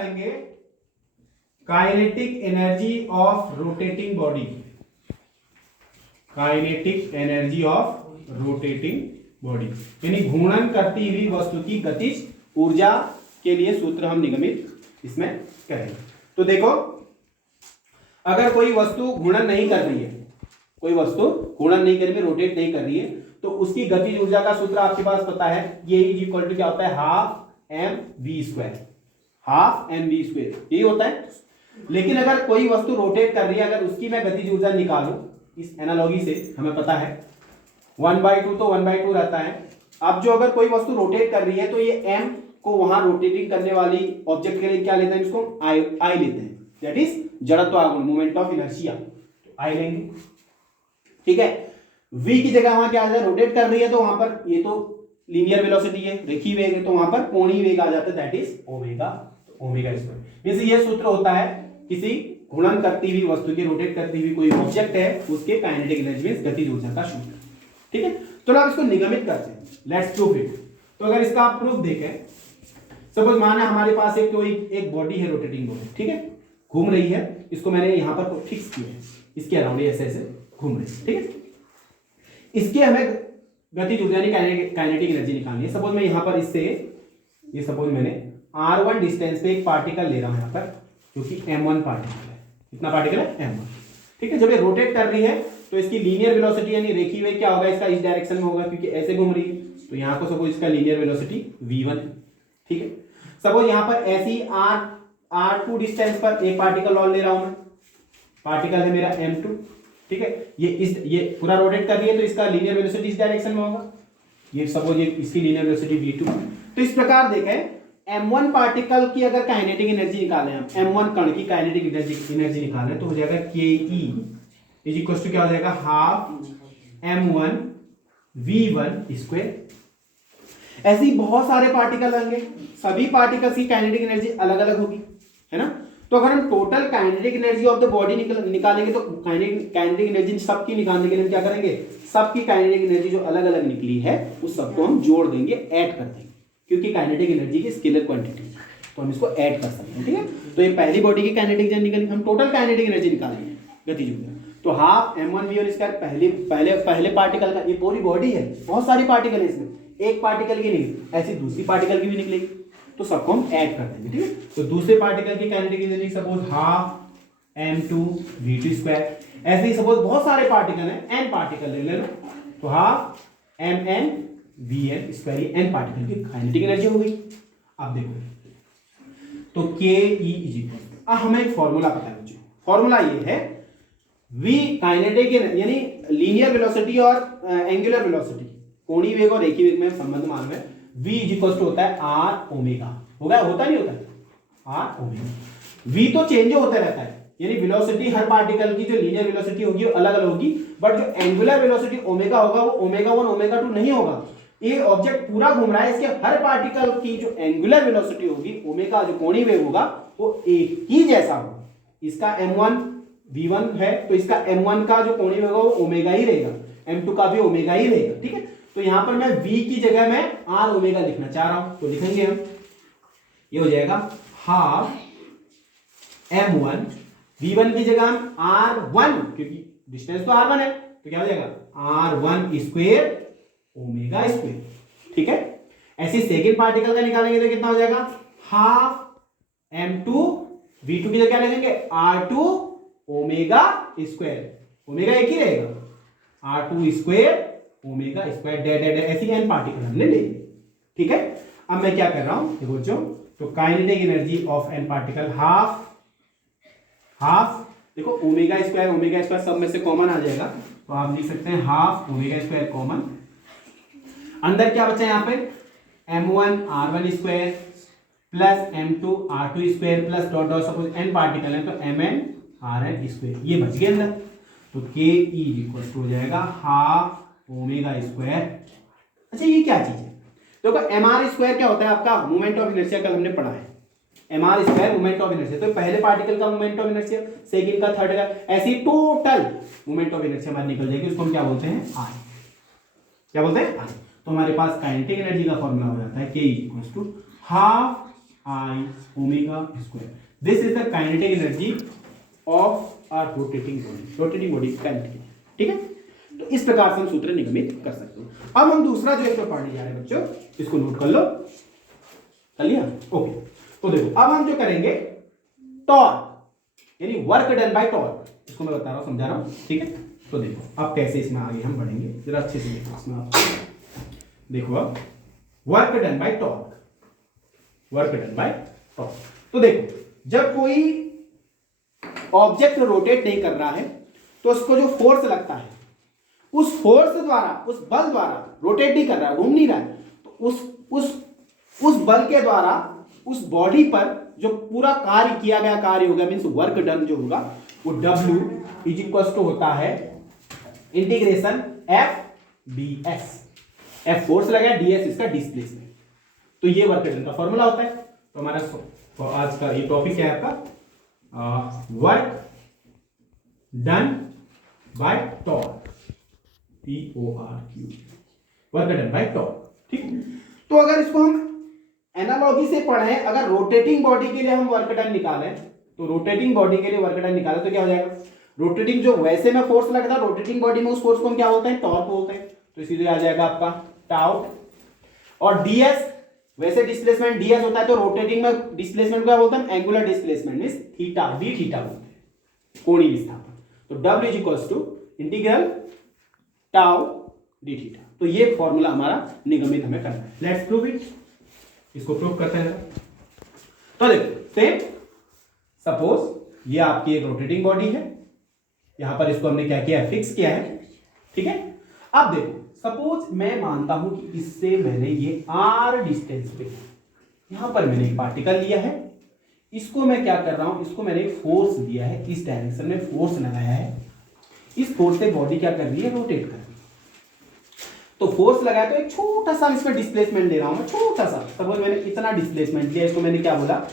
पढ़ेंगे kinetic energy of rotating body, kinetic energy of rotating body, यानी घूर्णन करती हुई वस्तु की गतिज ऊर्जा के लिए सूत्र हम निगमित इसमें करेंगे। तो देखो, अगर कोई वस्तु घूर्णन नहीं कर रही है, कोई वस्तु घूर्णन नहीं कर रही है, रोटेट नहीं कर रही है, तो उसकी गतिज ऊर्जा का सूत्र आपके पास पता है, ये इज इक्वल टू क्या होता है, half M V square, half M V square, यही होता है। लेकिन अगर कोई वस्तु रोटेट कर रही है, अगर उसकी मैं गतिज ऊर्जा निकालूं इस एनालॉजी से, हमें पता है 1/2 तो 1/2 रहता है। अब जो अगर कोई वस्तु रोटेट कर रही है, तो ये m को वहां रोटेटिंग करने वाली ऑब्जेक्ट के लिए क्या लेते हैं, इसको आई लेते हैं, दैट इज जड़त्व आघूर्ण, मोमेंट ऑफ इनर्शिया, आई लेंगे, ठीक है। v की जगह वहां क्या आ जाए, रोटेट कर रही है, तो वहां पर ये तो लीनियर वेलोसिटी है, रेखीय वेग है, तो वहां पर कोणीय वेग आ जाता है, दैट इज ओमेगा, तो ओमेगा स्क्वायर। इस ये सूत्र होता है किसी घूर्णन करती हुई वस्तु की, रोटेट करती हुई कोई ऑब्जेक्ट है, उसके काइनेटिक एनर्जी में गतिज ऊर्जा का सूत्र, ठीक है। तो आप इसको निगमित करते हैं, लेट्स प्रूव इट। तो अगर इसका आप प्रूफ देखें, सपोज माना हमारे पास एक बॉडी है, रोटेटिंग बॉडी, ठीक है, घूम रही है, इसको मैंने यहां पर फिक्स किया है, इसके अराउंड ऐसे ऐसे घूम रही है, ठीक है। इसके हमें गतिज ऊर्जा यानी काइनेटिक एनर्जी निकालनी है। सपोज मैं यहां पर इससे, ये सपोज मैंने r1 डिस्टेंस पे एक पार्टिकल ले रहा हूं यहां पर, जो कि m1 पार्टिकल है। कितना पार्टिकल है, m1, ठीक है। जब ये रोटेट कर रही है, तो इसकी लीनियर वेलोसिटी यानी रेखीय वेग क्या होगा, इसका इस डायरेक्शन में होगा, क्योंकि ऐसे घूम रही है, तो यहाँ को सपोज इसका लीनियर वेलोसिटी v1 है, ठीक है। सपोज यहाँ पर ऐसी r2 डिस्टेंस पर एक पार्टिकल और ले रहा हूं मैं, पार्टिकल है मेरा m2, ठीक है। ये पूरा रोटेट कर रही है, तो इसका लीनियर वेलोसिटी इस डायरेक्शन में होगा, ये सपोज ये इसकी लीनियर वेलोसिटी v2। तो इस प्रकार देखें, m1 पार्टिकल की अगर काइनेटिक एनर्जी निकालें, हम m1 कण की काइनेटिक एनर्जी निकालें, तो हो जाएगा ke इज इक्वल टू क्या हो जाएगा, हाफ m1 v1 स्क्वायर। ऐसे ही बहुत सारे पार्टिकल होंगे, सभी पार्टिकल्स की काइनेटिक एनर्जी अलग अलग होगी, है ना। तो अगर हम total kinetic energy of the body निकालेंगे, तो काइनेटिक एनर्जी सबकी निकालने के लिए हम क्या करेंगे, सबकी काइनेटिक एनर्जी जो अलग अलग निकली है उस सबको हम जोड़ देंगे, ऐड कर देंगे, क्योंकि काइनेटिक एनर्जी की स्केलर क्वांटिटी है, तो हम इसको ऐड कर सकते हैं, ठीक है। तो ये पहली बॉडी की काइनेटिक एनर्जी निकली, हम टोटल काइनेटिक एनर्जी निकालेंगे, गतिज ऊर्जा, तो हाफ m1 v1 स्क्वायर पहले पार्टिकल का, ये पूरी बॉडी है, बहुत सारी पार्टिकल है इसमें, एक पार्टिकल की नहीं, ऐसी दूसरी पार्टिकल की भी निकलेगी, तो सबको हम ऐड कर देंगे, ठीक है। तो दूसरे पार्टिकल की kinetic energy suppose half m2 v2 square. ऐसे ही सपोज बहुत सारे पार्टिकल हैं, n पार्टिकल ले लो, तो half mn vn square, n particle की काइनेटिक एनर्जी हो गई। अब देखो, तो ke इज इक्वल, हमें एक फॉर्मूला पता है बच्चों, फॉर्मूला ये है, v काइनेटिक यानी लीनियर वेलोसिटी और एंगुलर वेलोसिटी, कोणीय वेग और रेखीय वेग में संबंध मालूम है, v इज इक्वल टू होता है r ओमेगा, होता नहीं होता है, r ओमेगा। v तो चेंज होता रहता है, यानी वेलोसिटी हर पार्टिकल की जो लीनियर वेलोसिटी होगी वो अलग अलग होगी, बट जो एंगुलर वेलोसिटी ओमेगा होगा वो ओमेगा 1 ओमेगा 2 नहीं होगा। ये ऑब्जेक्ट पूरा घूम रहा है, इसके हर पार्टिकल की जो एंगुलर वेलोसिटी होगी, ओमेगा जो कोणीय वेग होगा, वो एक ही जैसा होगा। इसका m1 v1 है, तो इसका m1 का जो कोणीय वेग होगा वो ओमेगा ही रहेगा, m2 का भी ओमेगा ही रहेगा, ठीक है। तो यहां पर मैं v की जगह में r ओमेगा लिखना चाह रहा हूं, तो लिखेंगे हम, ये हो जाएगा हाफ m1 v1 की जगह हम r1, क्योंकि डिस्टेंस तो r1 है, तो क्या हो जाएगा r1 स्क्वायर ओमेगा स्क्वायर, ठीक है। ऐसे सेकेंड पार्टिकल का निकालेंगे तो कितना हो जाएगा, हाफ m2 v2 की जगह क्या लिखेंगे, r2 ओमेगा स्क्वायर, ओमेगा एक ही रहेगा, r2 square omega square dead ऐसी n पार्टिकल हमने ले लिए, ठीक है। अब मैं क्या कर रहा हूं, देखो बच्चों, तो kinetic energy of n particle half देखो ओमेगा स्क्वायर सब में से कॉमन आ जाएगा, तो आप लिख सकते हैं हाफ ओमेगा स्क्वायर कॉमन, अंदर क्या बचा यहाँ पे, m1 r1 square plus m2 r2 square plus dot dot, suppose n particle है तो mn rn स्क्वायर, ये बच गए अंदर। तो के इज इक्वल टू हो जाएगा हाफ ओमेगा स्क्वायर। अच्छा ये क्या चीज है, देखो एम आर स्क्वायर क्या होता है आपका, मोमेंट ऑफ इनर्शिया, कल हमने पढ़ा है M R square moment of inertia, तो पहले पार्टिकल का मोमेंट ऑफ इनर्शिया, सेकंड का, थर्ड का, ऐसी टोटल मोमेंट ऑफ इनर्शिया हमारी निकल जाएगी, उसको हम क्या बोलते हैं, आई, क्या बोलते हैं, आई। तो हमारे पास काइनेटिक एनर्जी का फॉर्मूला हो जाता है K equal to half I omega square. This is the kinetic energy of a rotating body kinetic. ठीक है, तो इस प्रकार से हम सूत्र निगमित कर सकते हैं। अब हम दूसरा जो एक पढ़ने जा रहे हैं बच्चों, इसको नोट कर लो, कर लिया? ओके, तो देखो अब हम जो करेंगे टॉर्क यानी वर्क डन बाय टॉर्क, इसको मैं बता रहा हूं, समझा रहा हूं। ठीक है, तो देखो अब कैसे इसमें आगे हम बढ़ेंगे, जरा अच्छे से देखो इसमें आप देखो। अब work done by torque, work done by torque, तो देखो जब कोई ऑब्जेक्ट रोटेट नहीं कर रहा है तो उसको जो फोर्स लगता है, उस फोर्स द्वारा, उस बल द्वारा, रोटेट नहीं कर रहा है, घूम नहीं रहा है, तो उस बल के द्वारा उस बॉडी पर जो पूरा कार्य किया गया कार्य होगा, मीन्स वर्क डन जो होगा, वो W इज इक्वल टू होता है integration F D S. F force लगा, ds इसका डिस्प्लेसमेंट, तो ये वर्क डन का फॉर्मूला होता है। तो हमारा तो आज का ये टॉपिक है आपका work done by torque, TORQ, work done by torque. ठीक, तो अगर इसको हम एनालॉजी से पढ़ें, अगर रोटेटिंग बॉडी के लिए हम वर्क डन निकालें, तो रोटेटिंग बॉडी के लिए वर्क डन निकालें तो क्या हो जाएगा, रोटेटिंग जो वैसे में फोर्स लगता है रोटेटिंग बॉडी में, उस फोर्स को हम क्या बोलते हैं, टॉर्क बोलते हैं। तो इसीलिए आ जाएगा आपका टाउ, और ds वैसे डिस्प्लेसमेंट ds होता है, तो रोटेटिंग में डिस्प्लेसमेंट क्या बोलते हैं, angular displacement means theta, d theta बोलते हैं, कोणीय विस्थापन। तो W is equals to integral tau d theta. तो ये फॉर्मूला हमारा निगमित हमें करना है। लेट्स प्रूव इट, इसको प्रूव करते हैं। तो देखो सेम, सपोज ये आपकी एक रोटेटिंग बॉडी है, यहां पर इसको हमने क्या किया, फिक्स किया है। ठीक है, अब देखो सपोज मैं मानता हूं कि इससे मैंने ये r डिस्टेंस पे यहां पर मैंने एक पार्टिकल लिया है, इसको मैं क्या कर रहा हूं, इसको मैंने एक फोर्स दिया है, इस डायरेक्शन में फोर्स लगाया है, इस फोर्स से बॉडी क्या कर रही है, रोटेट कर रही है। तो फोर्स लगाया तो एक छोटा सा इसमें डिस्प्लेसमेंट ले रहा हूं मैं, छोटा सा, सपोज मैंने इतना डिस्प्लेसमेंट लिया, इसको मैंने क्या बोला,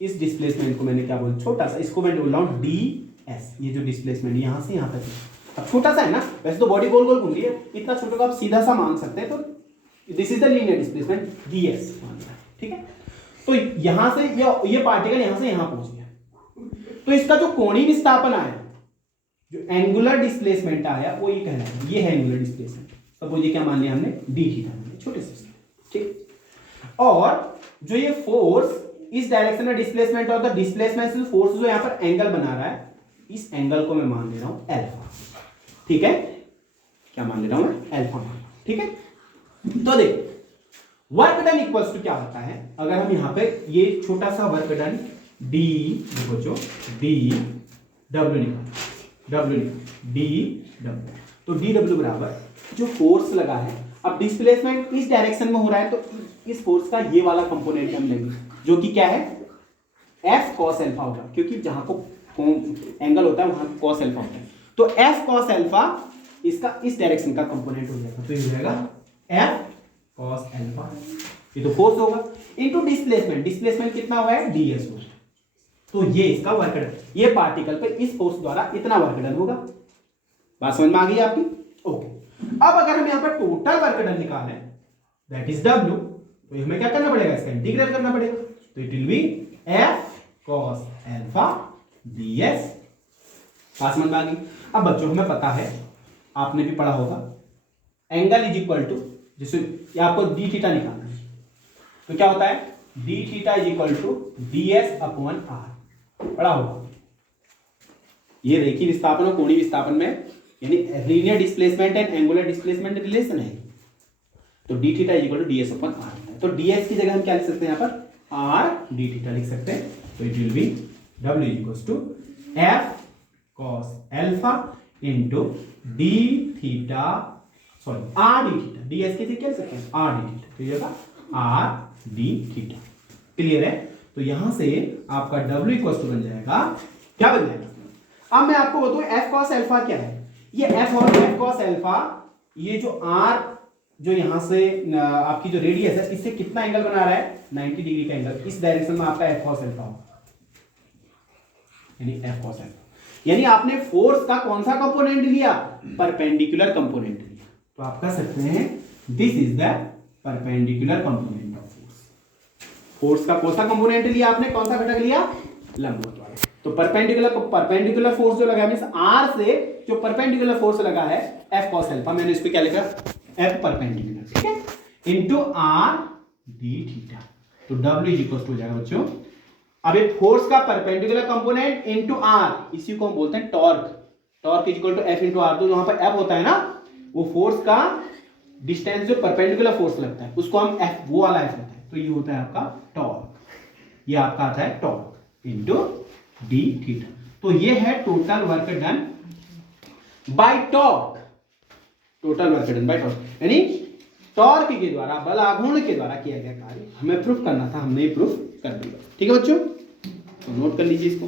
इस डिस्प्लेसमेंट को मैंने क्या बोला, छोटा सा, इसको मैं बोल रहा हूं ds, ये जो डिस्प्लेसमेंट यहां से यहां तक, अब छोटा सा है ना, वैसे तो बॉडी गोल गोल घूम रही है, इतना छोटा को आप सीधा सा मान सकते हैं, तो this is the linear displacement ds। ठीक है, तो यहां से ये पार्टिकल यहां से यहां पहुंच गया, तो इसका जो कोणीय विस्थापन आया, जो एंगुलर डिस्प्लेसमेंट आया, वो ये कहलाएगा, ये है एंगुलर डिस्प्लेसमेंट। सपोज ये क्या मान लिया हमने, d थीटा मान लिया, छोटे से। ठीक, और जो ये फोर्स इस डायरेक्शन में डिस्प्लेसमेंट और द डिस्प्लेसमेंट फोर्स जो यहां पर एंगल बना रहा है, इस एंगल को मैं मान ले रहा हूं अल्फा। ठीक है, क्या मान ले रहा हूं मैं, अल्फा। ठीक है, तो देख वर्क डन इक्वल्स टू क्या होता है, अगर हम यहां पे ये छोटा सा वर्क डन d, देखो जो d w निकाल, तो dw बराबर जो फोर्स लगा है, अब डिस्प्लेसमेंट इस डायरेक्शन में हो रहा है, तो इस फोर्स का ये वाला कंपोनेंट हम लेंगे, जो कि क्या है, f cos अल्फा होगा, क्योंकि जहां को एंगल होता है वहां cos अल्फा होता है, तो f cos अल्फा इसका इस डायरेक्शन का कंपोनेंट हो जाएगा, तो ये हो जाएगा f cos अल्फा, ये तो फोर्स होगा, इनटू डिस्प्लेसमेंट, डिस्प्लेसमेंट कितना हुआ है, ds होगा, तो ये इसका वर्क डन, ये पार्टिकल पर इस फोर्स द्वारा इतना वर्क डन होगा। बात समझ में आ गई आपकी? ओके, अब अगर हम यहां पर टोटल वर्क डन निकालें, दैट इज W, तो हमें क्या करना पड़ेगा, इसका इंटीग्रेट करना पड़ेगा, तो it will B f cos alpha ds। बात समझ में आ गई? अब बच्चों हमें पता है, आपने भी पढ़ा होगा, एंगल इज इक्वल टू, जैसे आपको d थीटा निकालना है, तो क्या होता है, d theta is equal to ds upon r, पढ़ा होगा। ये रेखीय विस्थापन और कोणीय विस्थापन में यानी linear displacement and angular displacement relation है, तो d theta is equal to ds upon r, तो ds की जगह हम क्या लिख सकते हैं, यहाँ पर r d थीटा लिख सकते हैं, तो it will be w is equal to f cos alpha into d theta, sorry r d theta, ds की जगह क्या लिख सकते हैं, r d थीटा, तो ये होगा r d थीटा। क्लियर है? तो यहां से आपका w इक्वल टू बन जाएगा, क्या बन जाएगा, अब मैं आपको बताऊं f cos अल्फा क्या है, ये f और f cos अल्फा, ये जो r जो यहां से आपकी जो रेडियस है, इससे कितना एंगल बना रहा है, 90 डिग्री का एंगल, इस डायरेक्शन में आपका f cos अल्फा होगा, यानी f cos अल्फा, यानी आपने फोर्स का कौन सा कंपोनेंट लिया, परपेंडिकुलर कंपोनेंट लिया, तो आप कह सकते हैं this is the perpendicular component of force. Force का कौन सा कंपोनेंट लिया आपने, कौन सा घटक लिया, लंबवत वाला। तो परपेंडिकुलर फोर्स जो लगा है मींस आर से जो परपेंडिकुलर फोर्स लगा है एफ कॉस अल्फा, मैंने इस पे क्या लिखा, एफ परपेंडिकुलर, ठीक है, इनटू आर डी थीटा। तो डब्ल्यू इज इक्वल टू हो जाएगा बच्चों, अब एक फोर्स का परपेंडिकुलर कंपोनेंट इनटू आर, इसी को हम बोलते हैं torque. Torque is equal to F into R. तो वहां पर एफ होता है ना, वो फोर्स का डिस्टेंस जो परपेंडिकुलर फोर्स लगता है उसको हम एफ, वो वाला एफ होता है। तो ये होता है आपका टॉर्क, ये आपका आता है टॉर्क इनटू डी थीटा। तो ये है total work done by torque, total work done by torque, यानी टॉर्क के द्वारा, बल आघूर्ण के द्वारा किया गया कार्य हमें प्रूफ करना था, हमने प्रूफ कर दिया। ठीक है बच्चों, तो नोट कर लीजिए इसको।